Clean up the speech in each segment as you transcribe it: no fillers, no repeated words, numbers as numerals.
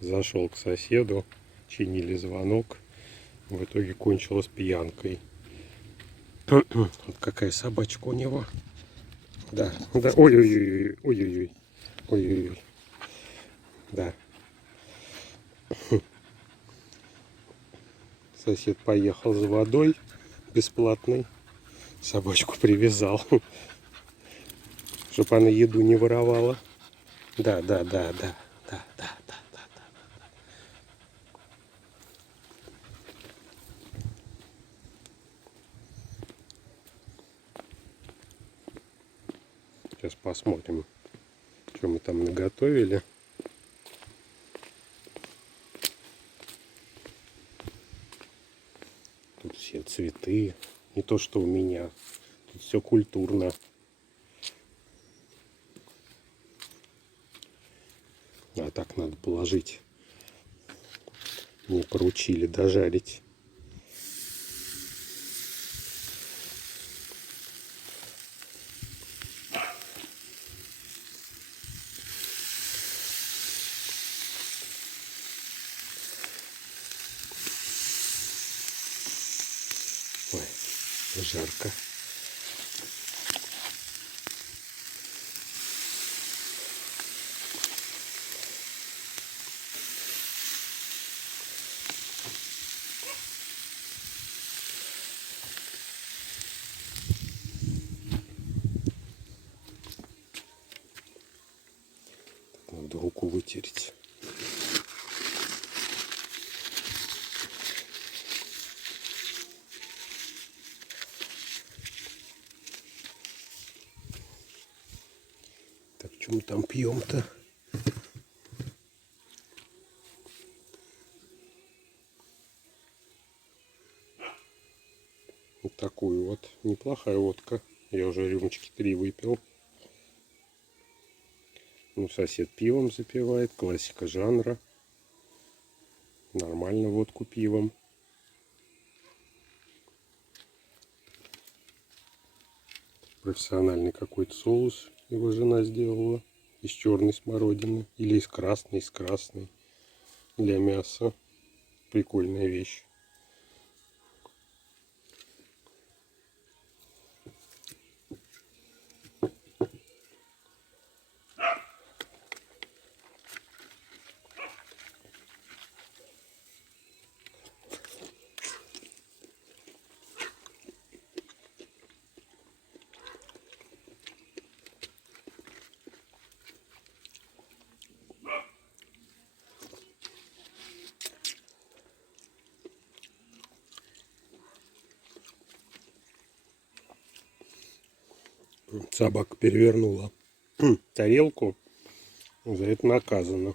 Зашел к соседу, чинили звонок. В итоге кончилось пьянкой. Вот какая собачка у него. Да, да. Ой-ой-ой, ой-ой-ой, ой-ой-ой. Да. Сосед поехал за водой бесплатной. Собачку привязал, чтобы она еду не воровала. Да, да, да, да, да, да, да, да, да. Сейчас посмотрим, что мы там наготовили. Тут все цветы. Не то, что у меня. Тут все культурно. А так надо положить. Не поручили дожарить. Ой, жарко. Надо руку вытереть. Так, что мы там пьем-то? Вот такую вот. Неплохая водка. Я уже рюмочки 3 выпил. Ну, сосед пивом запивает. Классика жанра. Нормально водку пивом. Профессиональный какой-то соус его жена сделала. Из черной смородины. Или из красной. Из красной. Для мяса. Прикольная вещь. Собака перевернула тарелку. За это наказано.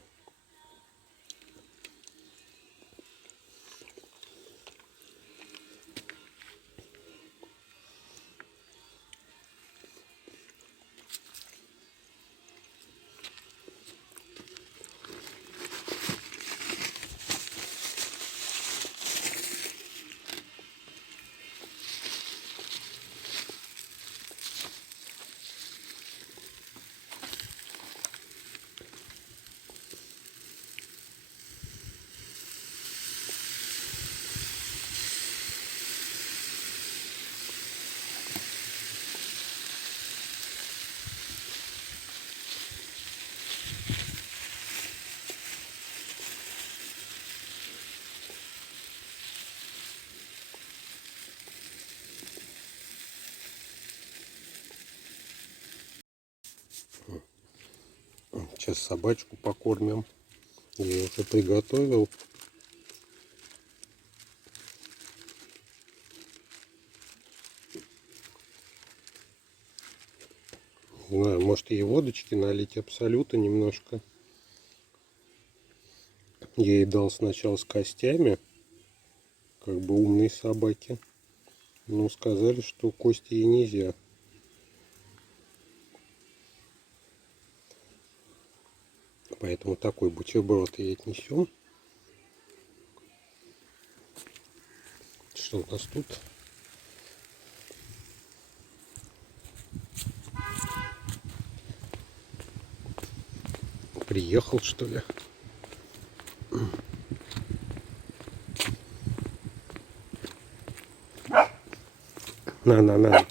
Сейчас собачку покормим. Я уже приготовил. Не знаю, может ей водочки налить, абсолюта немножко. Я ей дал сначала с костями, как бы умные собаки. Но сказали, что кости ей нельзя. Поэтому такой бутерброд ей отнесем. Что у нас тут? Приехал, что ли? На.